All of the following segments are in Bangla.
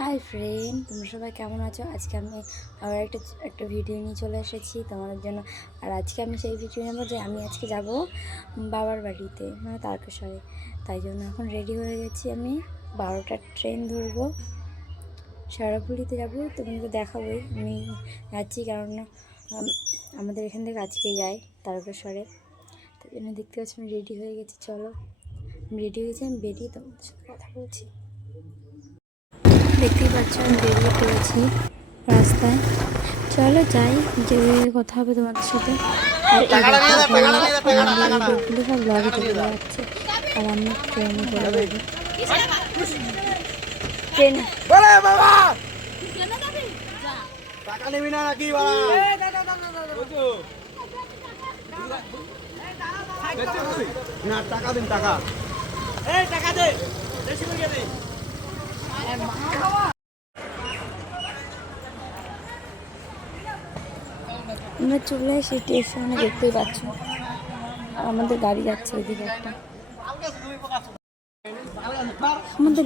হাই ফ্রেন্ড তোমরা সবাই কেমন আছো? আজকে আমি আবার একটা একটা ভিডিও নিয়ে চলে এসেছি তোমাদের জন্য। আর আজকে আমি সেই ভিডিও নেব যে আমি আজকে যাব বাবার বাড়িতে মানে তারকেশ্বরে। তাই জন্য এখন রেডি হয়ে গেছি আমি। বারোটার ট্রেন ধরবো। সারাপুরিতে যাব। তোমাকে দেখাবোই। আমি যাচ্ছি কারণ আমাদের এখান থেকে আজকে যাই তারকেশ্বরে। তাই জন্য দেখতে পাচ্ছি আমি রেডি হয়ে গেছি। চলো, আমি রেডি হয়ে আমি বেরিয়ে তোমাদের সাথে কথা বলছি। দেখতেই পাচ্ছ আমি বেরিয়ে পড়েছি রাস্তায়। চলো যাই যে কথা হবে তোমাদের সাথে। আর এই লোকগুলো সব লগে চলে যাচ্ছে। আর আমি ট্রেনে চলে যাব। ট্রেনে টাকা নিবি না নাকি না টাকা দিন টাকা। এই টাকা দে। বেশি করে দে। আমরা চলে এসে স্টেশনে, দেখতেই পাচ্ছ। আমাদের গাড়ি যাচ্ছে ওইদিকে একটা। আমাদের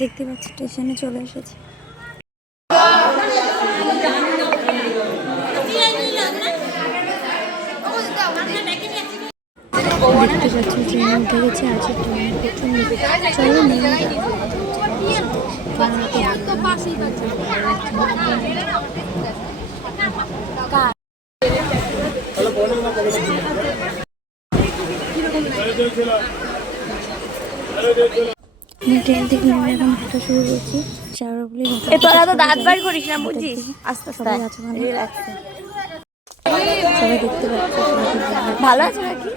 দেখতে পাচ্ছি, স্টেশনে চলে এসেছে। দেখতে পাচ্ছি ট্রেনে উঠে গেছে আছে ট্রেনে প্রচণ্ড চলো নেমে যাব। কার? আমি ট্রেন থেকে নেমে এখন হাঁটা শুরু করছি তোরা তো দাঁত বার করিস না বুঝিস আস্তে আস্তে সবাই সবাই দেখতে পাচ্ছে ভালো। আছে নাকি?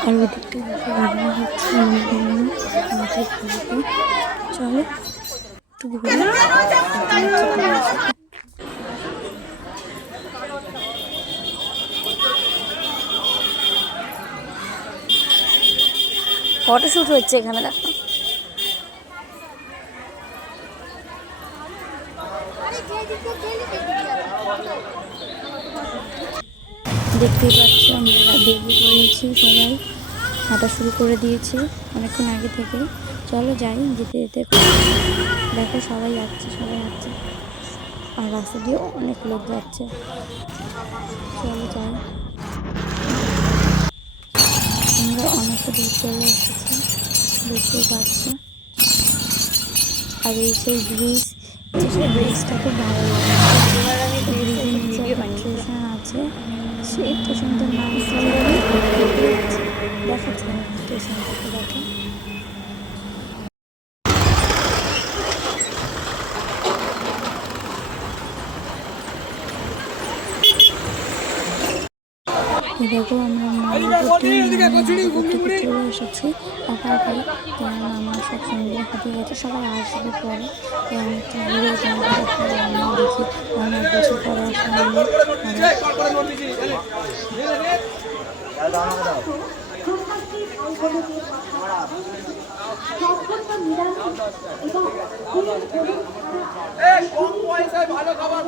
আর ওদিকটা রান্না হচ্ছে আমার জন্য চলো একটু ঘুরে ফটো শুট হচ্ছে এখানে দেখো। দেখতেই পাচ্ছ, আমরা বেরিয়ে পড়েছি সবাই। হাঁটা শুরু করে দিয়েছি অনেকক্ষণ আগে থেকে। চলো যাই, যেতে যেতে দেখো সবাই যাচ্ছে সবাই যাচ্ছে আর রাস্তা দিয়ে অনেক লোক যাচ্ছে। চলো যাই। আমরা অনেকটা দূর চলে এসেছি দেখতেই পাচ্ছ আর এই সেই ব্রিজ ব্রিজটা খুব ভালো লাগে ব্রিজের নিচে একটা স্টেশন আছে সেই স্টেশনটার নাম দেখাচ্ছে না স্টেশনটাকে দেখো। এই আমরা এসেছি একা একাই আমার সব সঙ্গে হারিয়ে গেছে সবাই আসবে পরে ঘুরে দেখি অনেক বছর পরে ভালো খাবার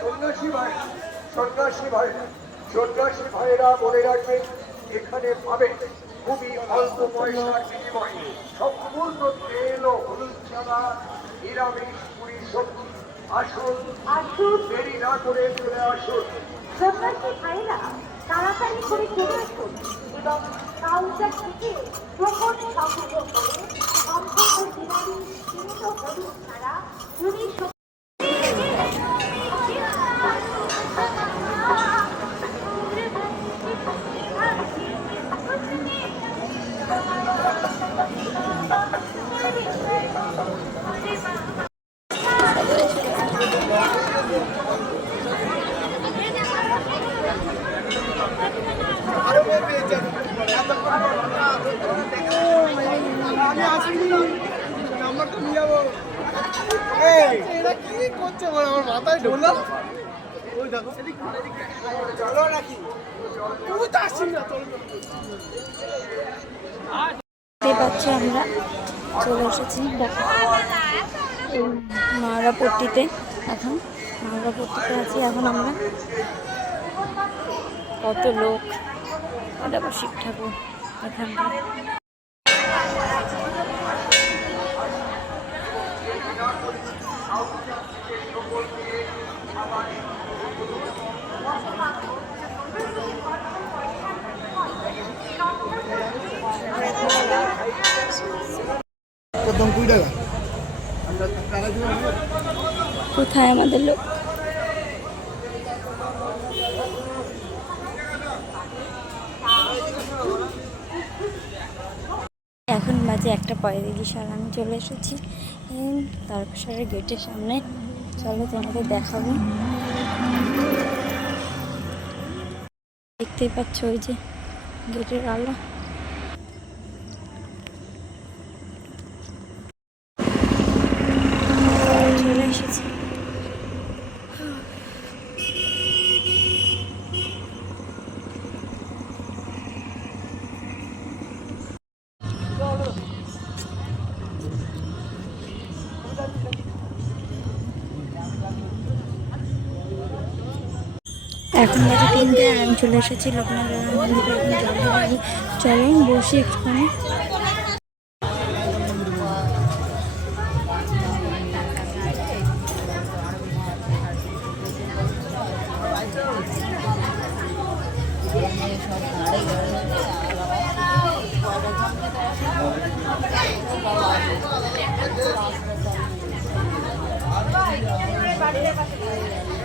সন্ন্যাসী ভাই সন্ন্যাসী ভাই সন্ন্যাসী ভাইয়েরা মনে রাখবেন এখানে পাবেন খুবই অল্প পয়সার বিনিময়ে সম্পূর্ণ তেল ও নিরামিষ পুরী সবজি আসুন আসুন দেরি না করে চলে আসুন সন্ন্যাসী ভাইরা তাড়াতাড়ি করে চলে আসুন এবং কাউন্টার থেকে প্রকট সংগ্রহ করে সম্পূর্ণ দিনারি সীমিত হলুদ ছাড়া পুরী সবজি আমি আসিনি আমার চলে এসেছি দেখো মারা পট্টিতে এখন। মারা পট্টিতে আছি এখন আমরা। কত লোক। এটা শিব ঠাকুর। এখানকার কত কুড়ি টাকা কোথায় আমাদের লোক? এখন বাজে একটা পঁয়ত্রিশ আর আমি চলে এসেছি তারকেশ্বরের গেটের সামনে। চলো তোমাদের দেখাবো। দেখতেই পাচ্ছ ওই যে গেটের আলো। এখন বাজে তিনটে আমি চলে এসেছি লোকনাথ মন্দিরে। এখন যাব বাড়ি চলেন বসি একটুখানি।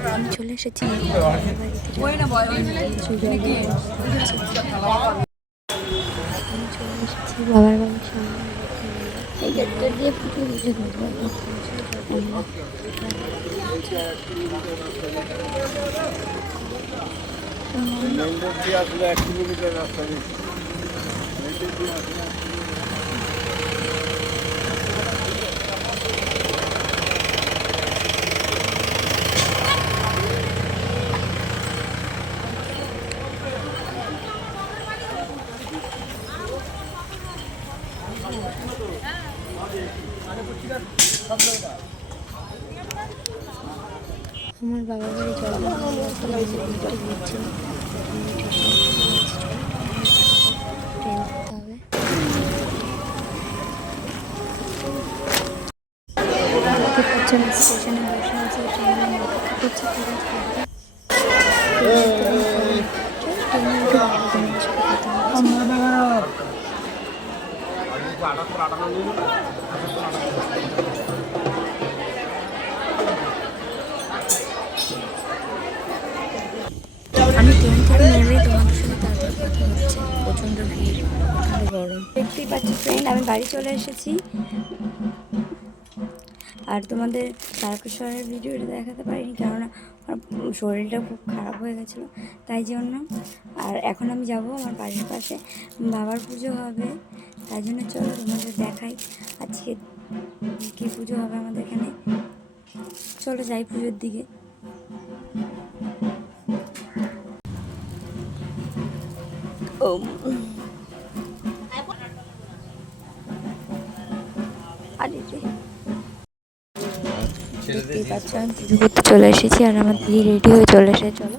আমি চলে এসেছি। বাবার বাড়ির সামনে। এই গেটটা দিয়ে পুজো পুজো করব আসলে দেখতে বসে আছে ট্রেনে। আমি ট্রেন থেকে নেমে তোমাদের সাথে তাড়াতাড়ি কথা হচ্ছে। প্রচণ্ড ভিড় গরম। দেখতেই পাচ্ছি ফ্রেন্ড আমি বাড়ি চলে এসেছি। আর তোমাদের তারকেশ্বরের ভিডিওটা দেখাতে পারিনি, কেননা আমার শরীরটা খুব খারাপ হয়ে গেছিল, তাই জন্য। আর এখন আমি যাব আমার বাড়ির পাশে, বাবার পুজো হবে, তাই জন্য চলো তোমাদের দেখাই। আজকে কী পুজো হবে আমাদের এখানে? চলো যাই পুজোর দিকে। ওম। আরে দেখতেই পাচ্ছ আমি পুজো করতে চলে এসেছি আর আমার দিদি রেডি হয়ে চলে এসে চলো।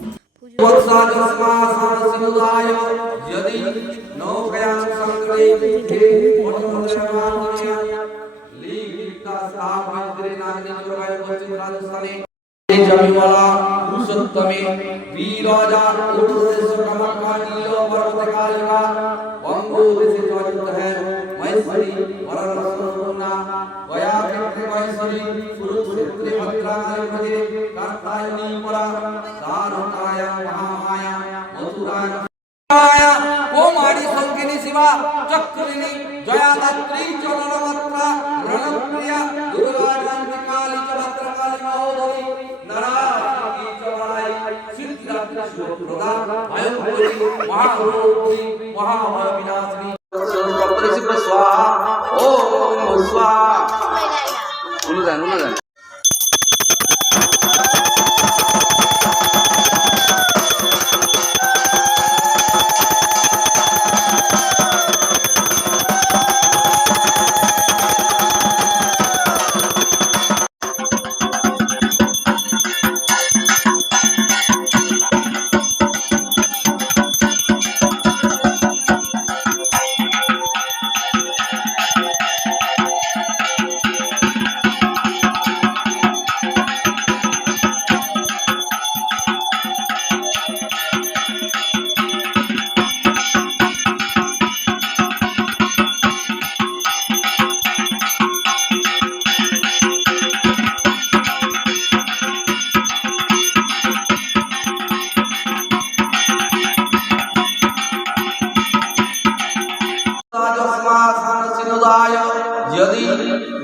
বঙ্গ দেশে জয়যুক্ত হ্যাঁ है महेश्वरी वररसना गया क्षेत्रे महेश्वरी कुरुक्षेत्रे भद्राकाली मध्य कार्तायनी परा दारुणाया महामाया मथुराय माया कोमारी संकिनी शिवा चक्रिणी जयादात्री चरणमात्रा रणप्रिया दुर्गा शांति काली च भद्रकाली महोदरी नारायणी च वराई सिद्धिदात्री शिवप्रदा 什么人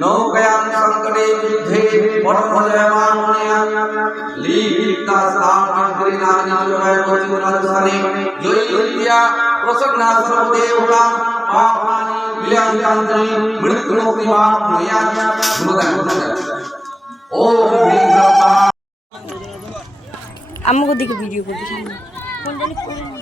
নৌকায়ান সংকটে যুদ্ধে পরমজয়মান লিপ্তা স্থাপন করে নানা জয় বচন অনুসারে জয়ী হইয়া প্রসন্না পাপানি বিলয়ন্তান্তরি মৃত্যু মুক্তি বা নয়া শুনতা ও আমাকে দিকে ভিডিও করতে সামনে কোন জানি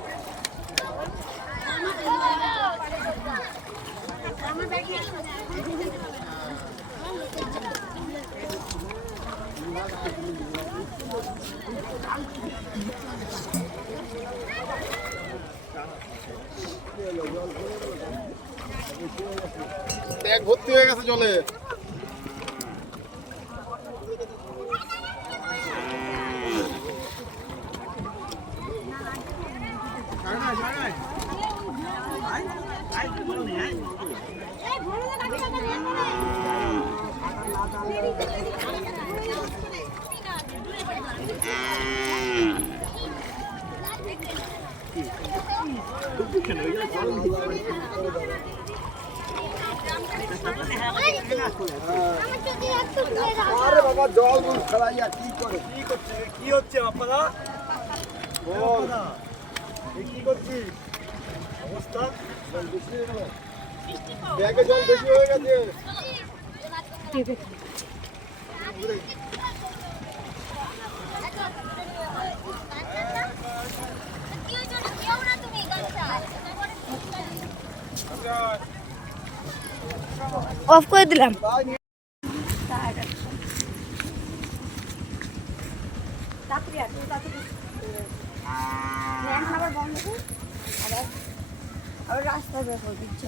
হয়ে গেছে জলে আরে বাবা জল গুল খেলাইয়া কি করে কি করছে কি হচ্ছে আপনারা বল এ কি করছিস অবস্থা জল বেশি হয়ে গেল ব্যাগে জল বেশি হয়ে গেছে অফ করে দিলাম। রাস্তা বের দিচ্ছে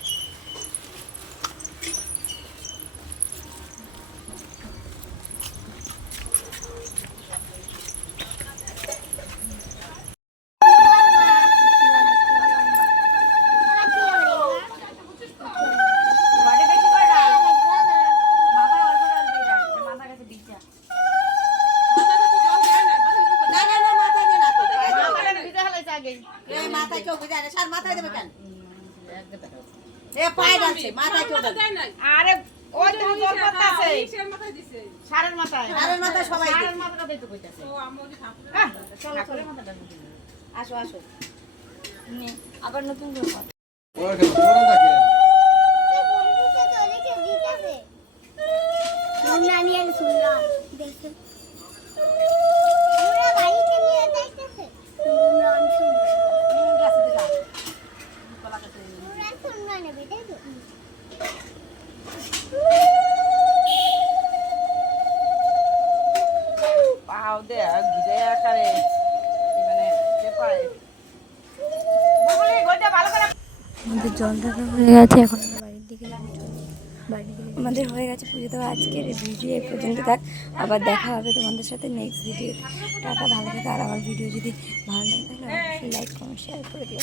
মাথায় চোখ যায় না সার মাথায় দেবে কেন এ পায়ে ডালছে মাথায় চোখ আরে ওই তো জল পড়তাছে সারের মাথায়। সারের মাথায় সবাই সারের মাথাটাই তো কইতাছে। চলো চলো। আসো আসো। আবার নতুন করে মানে আমাদের হয়ে গেছে, এখন বাড়ির দিকে আমাদের হয়ে গেছে পুজো দেওয়া আজকের ভিডিও, এই পর্যন্ত থাক। আবার দেখা হবে তোমাদের সাথে নেক্সট ভিডিও টাটা, ভালো থাকে। আর আমার ভিডিও যদি ভালো লাগে তাহলে অবশ্যই লাইক কমেন্ট শেয়ার করে দিও।